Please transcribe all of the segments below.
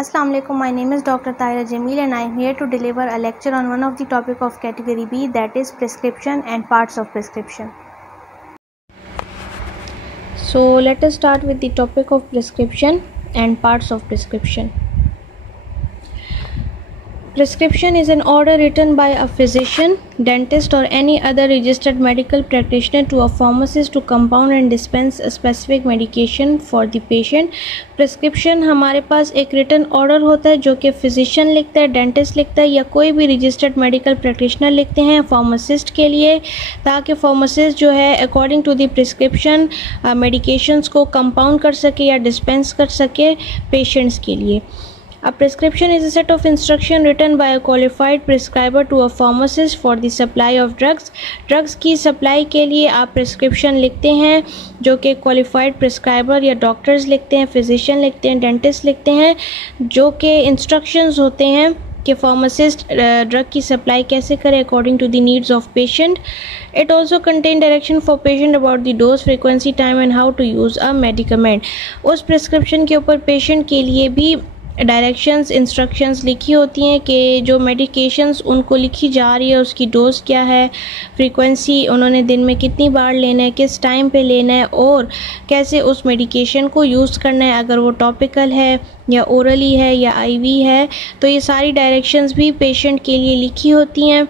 Assalamu alaikum. My name is Dr. Tahira Jamil and I am here to deliver a lecture on one of the topic of category B, that is prescription and parts of prescription. So let us start with the topic of prescription and parts of prescription. Prescription is an order written by a physician, dentist or any other registered medical practitioner to a pharmacist to compound and dispense a specific medication for the patient. Prescription हमारे पास एक written order होता है जो कि physician लिखता है, dentist लिखता है या कोई भी रजिस्टर्ड मेडिकल प्रैक्टिशनर लिखते हैं फार्मासिस्ट के लिए, ताकि फार्मासिस्ट जो है according to the prescription medications को कंपाउंड कर सके या डिस्पेंस कर सके पेशेंट्स के लिए. A prescription is a set of instruction written by a qualified prescriber to a pharmacist for the supply of drugs. Drugs की सप्लाई के लिए आप प्रिस्क्रिप्शन लिखते हैं जो कि क्वालिफाइड प्रिस्क्राइबर या डॉक्टर्स लिखते हैं, फिजिशियन लिखते हैं, डेंटिस्ट लिखते हैं, जो कि इंस्ट्रक्शंस होते हैं कि फार्मासिस्ट ड्रग की सप्लाई कैसे करे according to the needs of patient. It also contain direction for patient about the dose, frequency, time and how to use a medicament. उस प्रिस्क्रिप्शन के ऊपर पेशेंट के लिए भी डायरेक्शंस, इंस्ट्रक्शंस लिखी होती हैं कि जो मेडिकेशंस उनको लिखी जा रही है उसकी डोज क्या है, फ्रीक्वेंसी उन्होंने दिन में कितनी बार लेना है, किस टाइम पे लेना है और कैसे उस मेडिकेशन को यूज़ करना है, अगर वो टॉपिकल है या ओरली है या आईवी है. तो ये सारी डायरेक्शंस भी पेशेंट के लिए लिखी होती हैं.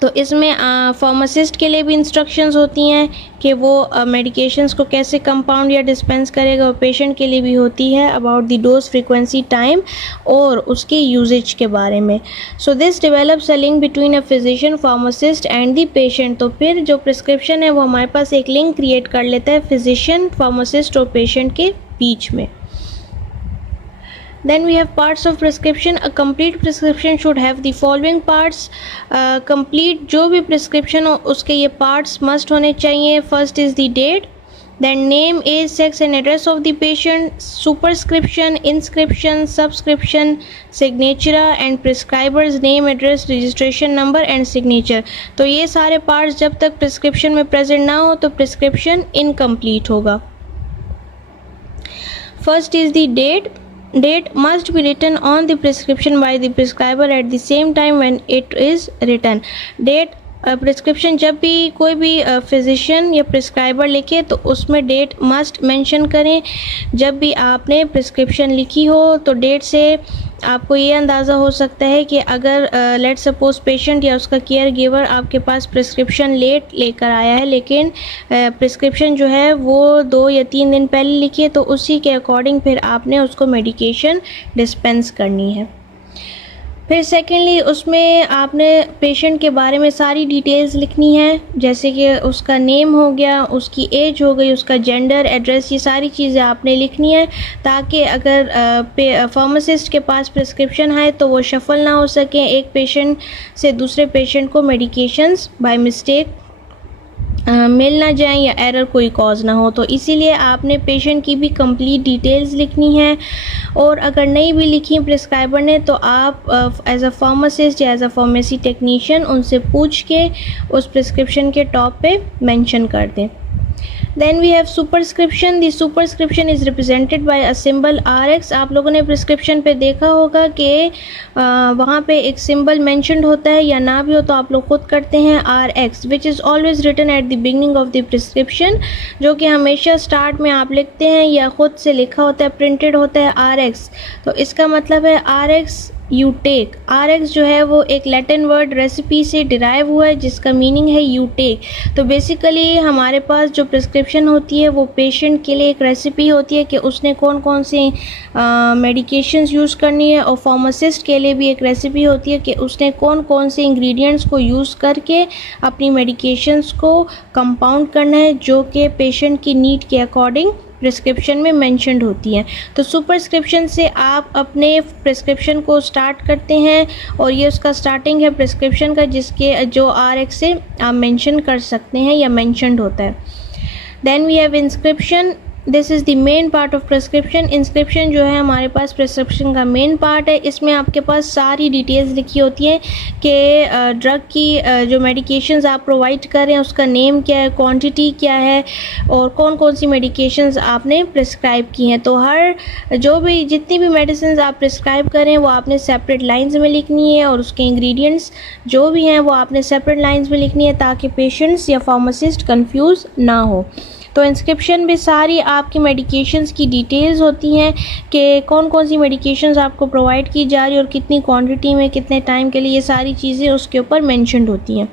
तो इसमें फार्मासिस्ट के लिए भी इंस्ट्रक्शंस होती हैं कि वो मेडिकेशंस को कैसे कंपाउंड या डिस्पेंस करेगा, और पेशेंट के लिए भी होती है about the dose, frequency, time और उसके यूजेज के बारे में. So this develops a link between a physician, pharmacist and the patient. तो फिर जो प्रिस्क्रिप्शन है वो हमारे पास एक लिंक क्रिएट कर लेता है फिजिशियन, फार्मासिस्ट और पेशेंट के बीच में. Then we have parts of prescription. A complete prescription should have the following parts. Complete जो भी prescription हो उसके ये parts must होने चाहिए. First is the date, then name, age, sex and address of the patient, superscription, inscription, subscription, signature and prescriber's name, address, registration number and signature. तो ये सारे parts जब तक prescription में present ना हो तो prescription incomplete होगा. First is the date. Date must be written on the prescription by the prescriber at the same time when it is written. Date prescription जब भी कोई भी फिजिशियन या प्रिस्क्राइबर लिखे तो उसमें डेट मस्ट मेंशन करें. जब भी आपने प्रिस्क्रिप्शन लिखी हो तो डेट से आपको ये अंदाज़ा हो सकता है कि अगर लेट सपोज पेशेंट या उसका केयर गिवर आपके पास प्रिस्क्रिप्शन लेट लेकर आया है, लेकिन प्रिस्क्रिप्शन जो है वो 2 या 3 दिन पहले लिखी है, तो उसी के अकॉर्डिंग फिर आपने उसको मेडिकेशन डिस्पेंस करनी है. फिर सेकेंडली उसमें आपने पेशेंट के बारे में सारी डिटेल्स लिखनी है, जैसे कि उसका नेम हो गया, उसकी एज हो गई, उसका जेंडर, एड्रेस, ये सारी चीज़ें आपने लिखनी है ताकि अगर फार्मासिस्ट के पास प्रिस्क्रिप्शन है तो वो शफल ना हो सके, एक पेशेंट से दूसरे पेशेंट को मेडिकेशंस बाय मिस्टेक मिल ना जाए या एरर कोई कॉज ना हो. तो इसीलिए आपने पेशेंट की भी कंप्लीट डिटेल्स लिखनी है. और अगर नहीं भी लिखी प्रिस्क्राइबर ने तो आप एज अ फार्मासिस्ट या एज अ फार्मेसी टेक्नीशियन उनसे पूछ के उस प्रिस्क्रिप्शन के टॉप पे मेंशन कर दें. Then we have superscription. The superscription is represented by a symbol RX. आप लोगों ने प्रिस्क्रिप्शन पे देखा होगा कि वहाँ पे एक सिंबल मेंशनड होता है, या ना भी हो तो आप लोग खुद करते हैं RX, which is always written at the beginning of the prescription, जो कि हमेशा स्टार्ट में आप लिखते हैं या खुद से लिखा होता है, प्रिंटेड होता है RX. तो इसका मतलब है RX यू टेक. RX जो है वो एक लैटिन वर्ड रेसिपी से डिराइव हुआ है जिसका मीनिंग है यू टेक. तो बेसिकली हमारे पास जो प्रिस्क्रिप्शन होती है वो पेशेंट के लिए एक रेसिपी होती है कि उसने कौन कौन से मेडिकेशंस यूज़ करनी है, और फार्मासिस्ट के लिए भी एक रेसिपी होती है कि उसने कौन कौन से इंग्रेडिएंट्स को यूज़ करके अपनी मेडिकेशंस को कंपाउंड करना है जो कि पेशेंट की नीड के अकॉर्डिंग प्रिस्क्रिप्शन में मेंशनड होती हैं. तो सुपरस्क्रिप्शन से आप अपने प्रिस्क्रिप्शन को स्टार्ट करते हैं और ये उसका स्टार्टिंग है प्रिस्क्रिप्शन का, जिसके जो RX से आप मेंशन कर सकते हैं या मेंशनड होता है. Then we have inscription. This is the main part of prescription. Inscription जो है हमारे पास प्रिस्क्रिप्शन का मेन पार्ट है। इसमें आपके पास सारी डिटेल्स लिखी होती हैं कि ड्रग की जो मेडिकेशंस आप प्रोवाइड कर रहे हैं उसका नेम क्या है, क्वांटिटी क्या है और कौन कौन सी मेडिकेशंस आपने प्रिस्क्राइब की हैं। तो हर जितनी भी मेडिसिन आप प्रिस्क्राइब कर रहे हैं वो आपने सेपरेट लाइन्स में लिखनी है और उसके इंग्रेडिएंट्स जो भी हैं वो आपने सेपरेट लाइन्स में लिखनी है ताकि पेशेंट्स या फार्मासिस्ट कंफ्यूज ना हो। तो इंस्क्रिप्शन में सारी आपकी मेडिकेशंस की डिटेल्स होती हैं कि कौन कौन सी मेडिकेशंस आपको प्रोवाइड की जा रही है और कितनी क्वांटिटी में कितने टाइम के लिए, ये सारी चीज़ें उसके ऊपर मेंशन्ड होती हैं।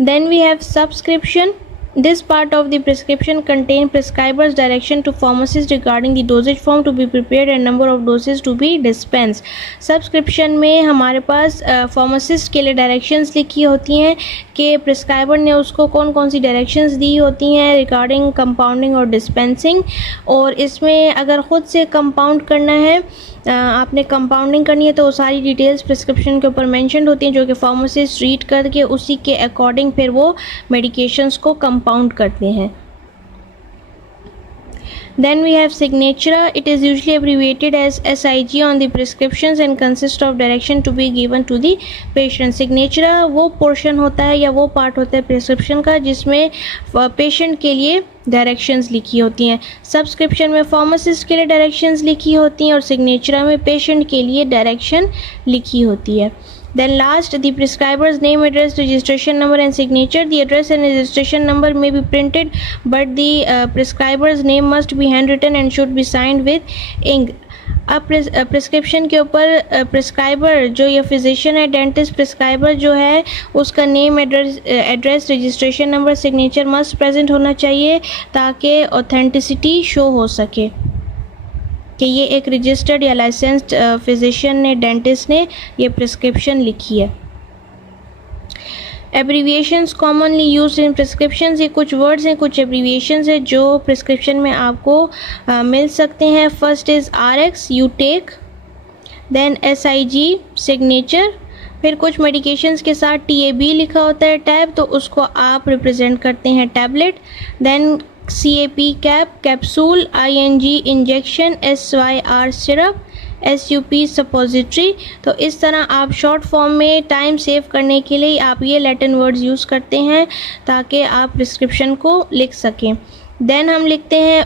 Then we have subscription. This part of the prescription contain prescriber's direction to pharmacist regarding the dosage form to be prepared and number of doses to be dispensed. Subscription में हमारे पास फार्मासिस्ट के लिए directions लिखी होती हैं कि prescriber ने उसको कौन कौन सी डायरेक्शंस दी होती हैं रिगार्डिंग कंपाउंडिंग और डिस्पेंसिंग। और इसमें अगर ख़ुद से कंपाउंड करना है, आपने कंपाउंडिंग करनी है तो वो सारी डिटेल्स प्रिस्क्रिप्शन के ऊपर मेंशन होती हैं जो कि फार्मासिस्ट रीड करके उसी के अकॉर्डिंग फिर वो मेडिकेशंस को कंपाउंड करते हैं। Then we have signature. It is usually abbreviated as SIG on the prescriptions and consists of direction to be given to the patient. Signature वो पोर्शन होता है या वो पार्ट होता है प्रिस्क्रिप्शन का जिसमें पेशेंट के लिए डायरेक्शंस लिखी होती हैं। सब्सक्रिप्शन में फार्मासिस्ट के लिए डायरेक्शंस लिखी होती हैं और सिग्नेचर में पेशेंट के लिए डायरेक्शन लिखी होती है। Then last, the prescriber's name, address, registration number and signature. The address and registration number may be printed, but the prescriber's name must be handwritten and should be signed with ink. अब prescription के ऊपर prescriber जो या physician है, dentist prescriber जो है उसका name, address, registration number, signature must present होना चाहिए ताकि ऑथेंटिसिटी शो हो सके कि ये एक रजिस्टर्ड या लाइसेंस्ड फिजिशियन ने, डेंटिस्ट ने ये प्रिस्क्रिप्शन लिखी है। Abbreviations commonly used in prescriptions, ये कुछ वर्ड्स हैं, कुछ एब्रीविएशंस हैं जो प्रिस्क्रिप्शन में आपको मिल सकते हैं। First is RX, you take, then SIG, signature, फिर कुछ मेडिकेशंस के साथ TAB लिखा होता है टैब, तो उसको आप रिप्रेजेंट करते हैं tablet. Then CAP, cap, capsule, ING, injection, SYR, syrup, SUP, suppository. तो इस तरह आप शॉर्ट फॉर्म में टाइम सेव करने के लिए आप ये लैटिन वर्ड्स यूज़ करते हैं ताकि आप प्रिस्क्रिप्शन को लिख सकें। देन हम लिखते हैं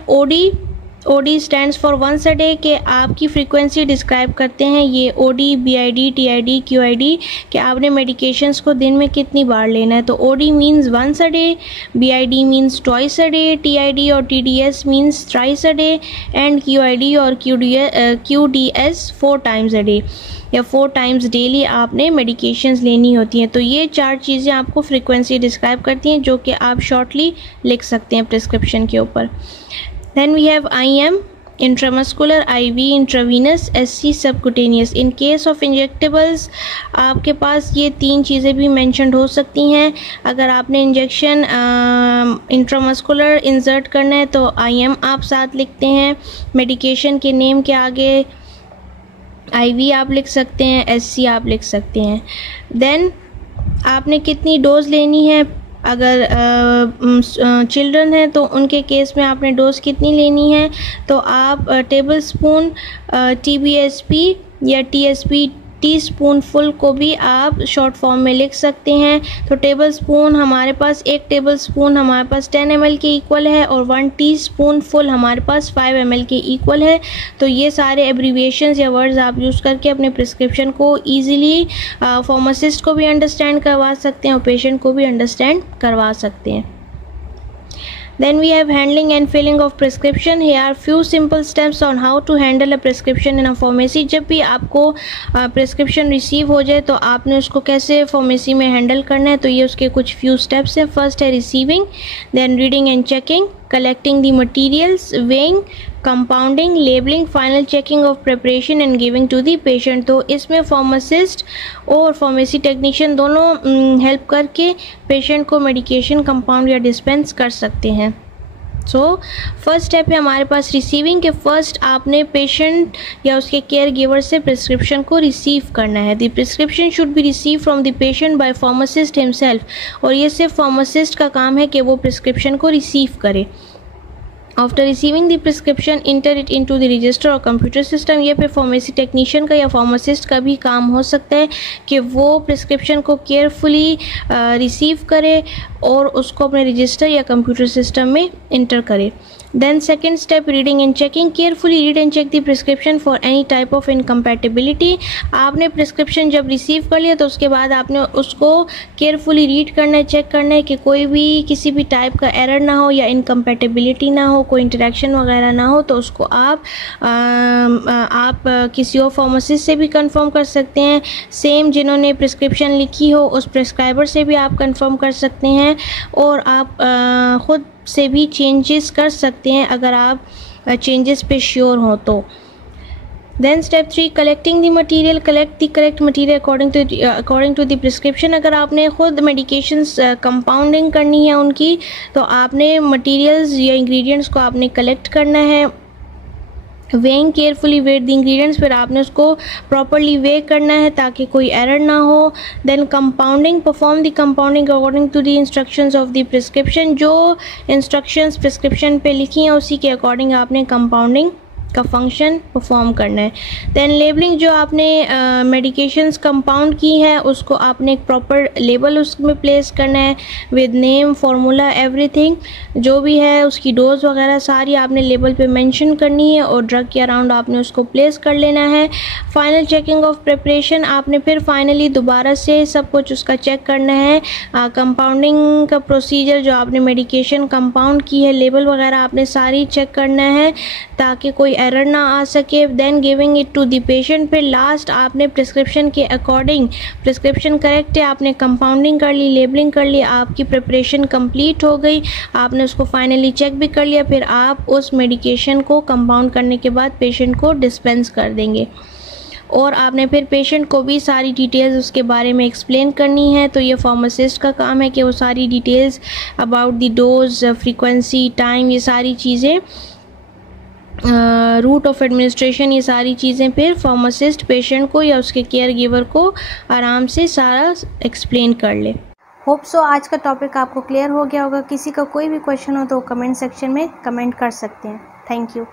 OD stands for once a day के आपकी फ्रीक्वेंसी डिस्क्राइब करते हैं। ये OD, BID, TID, QID कि आपने मेडिकेशंस को दिन में कितनी बार लेना है। तो OD means once a day, BID means twice a day, TID और TDS means thrice a day and QID और QDS 4 टाइम्स अ डे या 4 टाइम्स डेली आपने मेडिकेशंस लेनी होती हैं। तो ये 4 चीज़ें आपको फ्रीक्वेंसी डिस्क्राइब करती हैं जो कि आप शॉर्टली लिख सकते हैं प्रिस्क्रिप्शन के ऊपर। Then we have IM, intramuscular, IV, intravenous, SC, subcutaneous. In case of injectables आपके पास ये 3 चीज़ें भी mentioned हो सकती हैं। अगर आपने इंजेक्शन इंट्रामस्कुलर इंसर्ट करना है तो IM आप साथ लिखते हैं। मेडिकेशन के नेम के आगे IV आप लिख सकते हैं, SC आप लिख सकते हैं। देन आपने कितनी डोज लेनी है, अगर चिल्ड्रन है तो उनके केस में आपने डोज कितनी लेनी है, तो आप टेबल स्पून TBSP या TSP, टी स्पून फुल को भी आप शॉर्ट फॉर्म में लिख सकते हैं। तो टेबल स्पून हमारे पास, 1 टेबल स्पून हमारे पास 10 ml के इक्वल है और 1 टीस्पून फुल हमारे पास 5 ml के इक्वल है। तो ये सारे एब्रीविएशंस या वर्ड्स आप यूज़ करके अपने प्रिस्क्रिप्शन को ईजिली फार्मासिस्ट को भी अंडरस्टैंड करवा सकते हैं और पेशेंट को भी अंडरस्टैंड करवा सकते हैं। Then we have handling and filling of prescription. Here are few simple steps on how to handle a prescription in a pharmacy. जब भी आपको प्रिस्क्रिप्शन रिसीव हो जाए तो आपने उसको कैसे फार्मेसी में हैंडल करना है, तो ये उसके कुछ few steps हैं। फर्स्ट है receiving, then reading and checking, collecting the materials, weighing, compounding, labeling, final checking of preparation and giving to the patient। तो इसमें फार्मासिस्ट और फार्मेसी टेक्नीशियन दोनों हेल्प करके पेशेंट को मेडिकेशन कंपाउंड या डिस्पेंस कर सकते हैं। सो फर्स्ट स्टेप है हमारे पास रिसीविंग के फर्स्ट आपने पेशेंट या उसके केयर गिवर से प्रिस्क्रिप्शन को रिसीव करना है। The prescription should be receive from the patient bye pharmacist himself, और ये सिर्फ फार्मासिस्ट का काम है कि वो प्रिस्क्रिप्शन को रिसीव करे। After receiving the prescription inter it into the register और कंप्यूटर सिस्टम। ये पे फार्मेसी टेक्नीशियन का या फार्मासिस्ट का भी काम हो सकता है कि वो प्रिस्क्रिप्शन को केयरफुली रिसीव करे और उसको अपने रजिस्टर या कंप्यूटर सिस्टम में इंटर करे। Then second step, reading and checking. Carefully read and check the prescription for any type of incompatibility. आपने प्रिस्क्रिप्शन जब रिसीव कर लिया तो उसके बाद आपने उसको केयरफुली रीड करना है, चेक करना है कि कोई भी किसी भी टाइप का एरर ना हो या इनकम्पैटिबिलिटी ना हो, कोई इंटरेक्शन वगैरह ना हो। तो उसको आप किसी और फार्मासिस्ट से भी कंफर्म कर सकते हैं। सेम जिन्होंने प्रिस्क्रिप्शन लिखी हो उस प्रिस्क्राइबर से भी आप कंफर्म कर सकते हैं और आप ख़ुद से भी चेंजेस कर सकते हैं अगर आप चेंजेस पे श्योर हो तो। Then step 3, collecting the material. Collect the correct material according to the prescription. अगर आपने खुद मेडिकेशंस कंपाउंडिंग करनी है उनकी तो आपने मटेरियल्स या इंग्रेडिएंट्स को आपने कलेक्ट करना है। Weighing carefully weigh the ingredients, फिर आपने उसको प्रॉपरली वे करना है ताकि कोई एरर ना हो। Then compounding, perform the compounding according to the instructions of the prescription. जो इंस्ट्रक्शंस प्रिस्क्रिप्शन पे लिखी हैं उसी के अकॉर्डिंग आपने कंपाउंडिंग का फंक्शन परफॉर्म करना है। देन लेबलिंग, जो आपने मेडिकेशंस कंपाउंड की है उसको आपने एक प्रॉपर लेबल उसमें प्लेस करना है विद नेम, फार्मूला, एवरीथिंग जो भी है उसकी डोज वगैरह सारी आपने लेबल पे मेंशन करनी है और ड्रग के अराउंड आपने उसको प्लेस कर लेना है। फाइनल चेकिंग ऑफ प्रिपरेशन, आपने फिर फाइनली दोबारा से सब कुछ उसका चेक करना है। कंपाउंडिंग का प्रोसीजर जो आपने मेडिकेशन कंपाउंड की है, लेबल वगैरह आपने सारी चेक करना है ताकि कोई एरर ना आ सके। Then giving it to the patient, पे लास्ट आपने प्रिस्क्रिप्शन के अकॉर्डिंग, प्रिस्क्रिप्शन करेक्ट है, आपने कंपाउंडिंग कर ली, लेबलिंग कर ली, आपकी प्रिपरेशन कंप्लीट हो गई, आपने उसको फाइनली चेक भी कर लिया, फिर आप उस मेडिकेशन को कंपाउंड करने के बाद पेशेंट को डिस्पेंस कर देंगे और आपने फिर पेशेंट को भी सारी डिटेल्स उसके बारे में एक्सप्लेन करनी है। तो ये फार्मासिस्ट का काम है कि वो सारी details about the dose, frequency, time, ये सारी चीज़ें, रूट ऑफ एडमिनिस्ट्रेशन, ये सारी चीज़ें फिर फार्मासिस्ट पेशेंट को या उसके केयर गिवर को आराम से सारा एक्सप्लेन कर ले। होप सो आज का टॉपिक आपको क्लियर हो गया होगा। किसी का कोई भी क्वेश्चन हो तो कमेंट सेक्शन में कमेंट कर सकते हैं। Thank you.